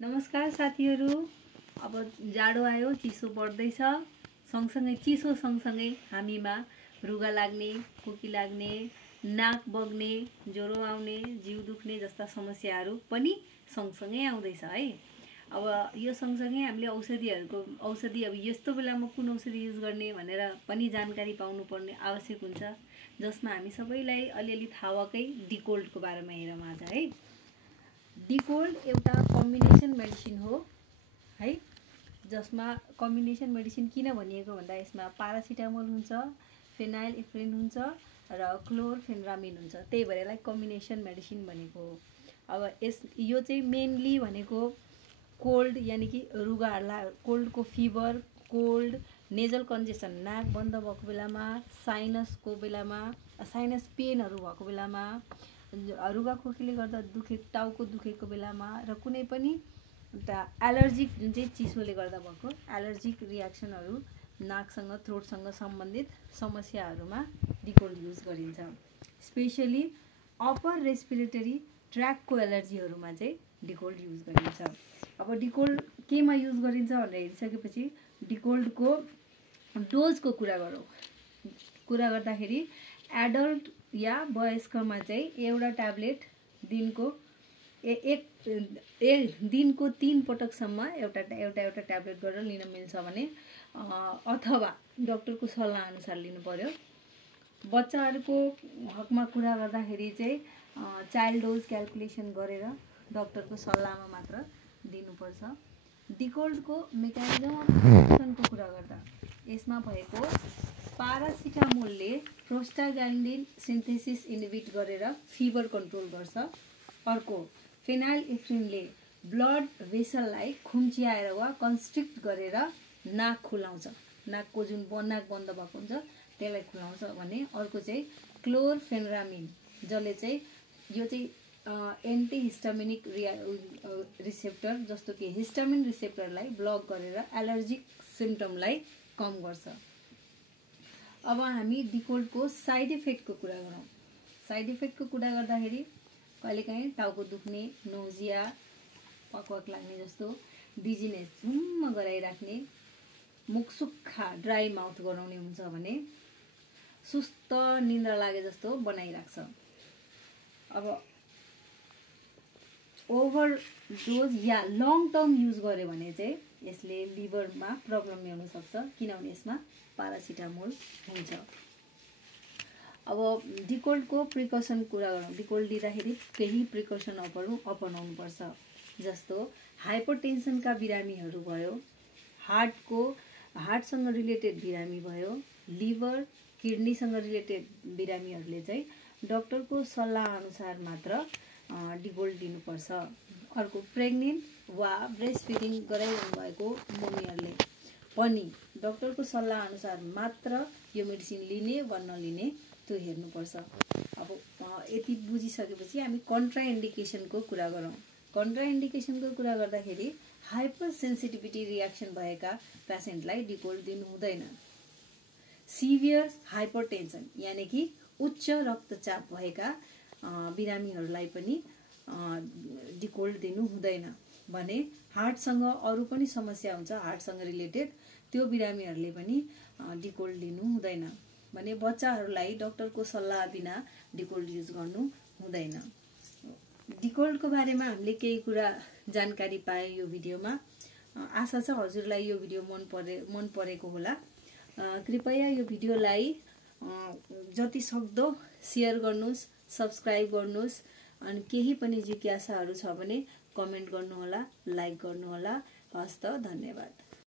नमस्कार साथीहरू। अब जाडो आयो, चिसो बढ्दैछ। सँगसँगै चिसो सँगसँगै हामीमा रुगा लाग्ने, खोकी लाग्ने, नाक बग्ने, ज्वरो आउने, जिउ दुख्ने जस्ता समस्याहरू पनि सँगसँगै आउँदैछ है। अब यो सँगसँगै हामीले औषधि अब यस्तो बेलामा कुन औषधि युज गर्ने भनेर पनि जानकारी पाउनुपर्ने आवश्यक हुन्छ, जसमा हामी सबैलाई अलिअलि थाहा भएकै डिकोल्डको बारेमा हेरौँ आज है। डिकोल्ड एउटा कम्बिनेसन मेडिसिन हो है, जसमा कम्बिनेसन मेडिसिन किन भनिएको भन्दा यसमा पारासिटामोल हुन्छ, फेनाइलएफ्रिन हुन्छ र क्लोरफेनरामिन हुन्छ। त्यही भएर यसलाई कम्बिनेसन मेडिसिन भनेको हो। अब यो चाहिँ मेनली भनेको कोल्ड यानि कि रुगाहरूलाई, कोल्डको फिभर, कोल्ड, नेजल कन्जेसन, नाक बन्द भएको बेलामा, साइनसको बेलामा, साइनस पेनहरू भएको बेलामा, रुगा खोकीले गर्दा टाउको दुखेको बेलामा र कुनै पनि एलर्जिक जुन चाहिँ चिसोले गर्दा भएको एलर्जिक रियाक्सनहरू, नाकसँग थ्रोटसँग सम्बन्धित समस्याहरूमा डिकोल्ड युज गरिन्छ। स्पेसली अप्पर रेस्पिरेटरी ट्र्याकको एलर्जीहरूमा चाहिँ डिकोल्ड युज गरिन्छ। अब डिकोल्ड केमा युज गरिन्छ भनेर हेरिसकेपछि डिकोल्डको डोजको कुरा गर्दाखेरि एडल्ट या वयस्कमा चाहिँ एउटा ट्याब्लेट दिनको दिनको 3 पटकसम्म एउटा ट्याब्लेट गरेर लिन मिल्छ भने, अथवा डाक्टरको सल्लाह अनुसार लिनु पर्यो। बच्चाहरूको हकमा कुरा गर्दाखेरि चाहिँ चाइल्ड डोज क्याल्कुलेसन गरेर डाक्टरको सल्लाहमा मात्र दिनुपर्छ। डिकोल्डको मेकानिजम अफ एक्सनको कुरा गर्दा यसमा भएको पारासिटामोलले प्रोस्टाग्ल्यान्डिन सिन्थेसिस इन्हिबिट गरेर फिभर कन्ट्रोल गर्छ। अर्को फेनाइलएफ्रिनले ब्लड भेसललाई खुम्च्याएर वा कन्स्ट्रिक्ट गरेर नाक खुलाउँछ, नाकको जुन नाक बन्द भएको हुन्छ त्यसलाई खुलाउँछ भने। अर्को चाहिँ क्लोरफेनरामिन, जसले चाहिँ यो चाहिँ एन्टिहिस्टामिनिक रिसेप्टर जस्तो कि हिस्टामिन रिसेप्टरलाई ब्लक गरेर एलर्जिक सिम्पटमलाई कम गर्छ। अब हामी डिकोल्डको साइड इफेक्टको कुरा गरौँ। साइड इफेक्टको कुरा गर्दाखेरि कहिलेकाहीँ टाउको दुख्ने, नोजिया, पकवाक लाग्ने जस्तो, डिजिनेस, झुम्म गराइराख्ने, मुख सुक्खा ड्राई माउथ गराउने हुन्छ भने, सुस्त निन्द्रा लागे जस्तो बनाइराख्छ। अब ओभर डोज या लङ टर्म युज गर्यो भने चाहिँ यसले लिभरमा प्रब्लम ल्याउन सक्छ, किनभने यसमा पारासिटामोल हुन्छ। अब डिकोल्डको प्रिकसन कुरा गरौँ। डिकोल्ड लिँदाखेरि केही प्रिकसन अपनाउनु पर्छ, जस्तो हाइपरटेन्सनका बिरामीहरू भयो, हार्टसँग रिलेटेड बिरामी भयो, लिभर किडनीसँग रिलेटेड बिरामीहरूले चाहिँ डाक्टरको सल्लाह अनुसार मात्र डिकोल्ड लिनुपर्छ। अर्को प्रेग्नेन्ट वा ब्रेस्ट फिडिङ गराइरहनु भएको मम्मीहरूले पनि डाक्टरको सल्लाह अनुसार मात्र यो मेडिसिन लिने वा नलिने त्यो हेर्नुपर्छ। अब यति बुझिसकेपछि हामी कन्ट्राइन्डिकेसनको कुरा गरौँ। कन्ट्राइन्डिकेसनको कुरा गर्दाखेरि हाइपर सेन्सिटिभिटी रियाक्सन भएका पेसेन्टलाई डिकोल्ड दिनु हुँदैन। सिभियर हाइपरटेन्सन यानि कि उच्च रक्तचाप भएका बिरामीहरूलाई पनि डिकोल्ड दिनु हुँदैन भने, हार्टसँग अरू पनि समस्या हुन्छ हार्टसँग रिलेटेड, त्यो बिरामीहरूले पनि डिकोल्ड लिनु हुँदैन भने, बच्चाहरूलाई डाक्टरको सल्लाह बिना डिकोल्ड युज गर्नु हुँदैन। डिकोल्डको बारेमा हामीले केही कुरा जानकारी पाए यो भिडियोमा। आशा छ हजुरलाई यो भिडियो मन परेको होला। कृपया यो भिडियोलाई जति सक्दो सेयर गर्नुहोस्, सब्सक्राइब गर्नुहोस्, अनि केही पनि जिज्ञासाहरू छ भने कमेन्ट गर्नुहोला, लाइक गर्नुहोला। हस्त, धन्यवाद।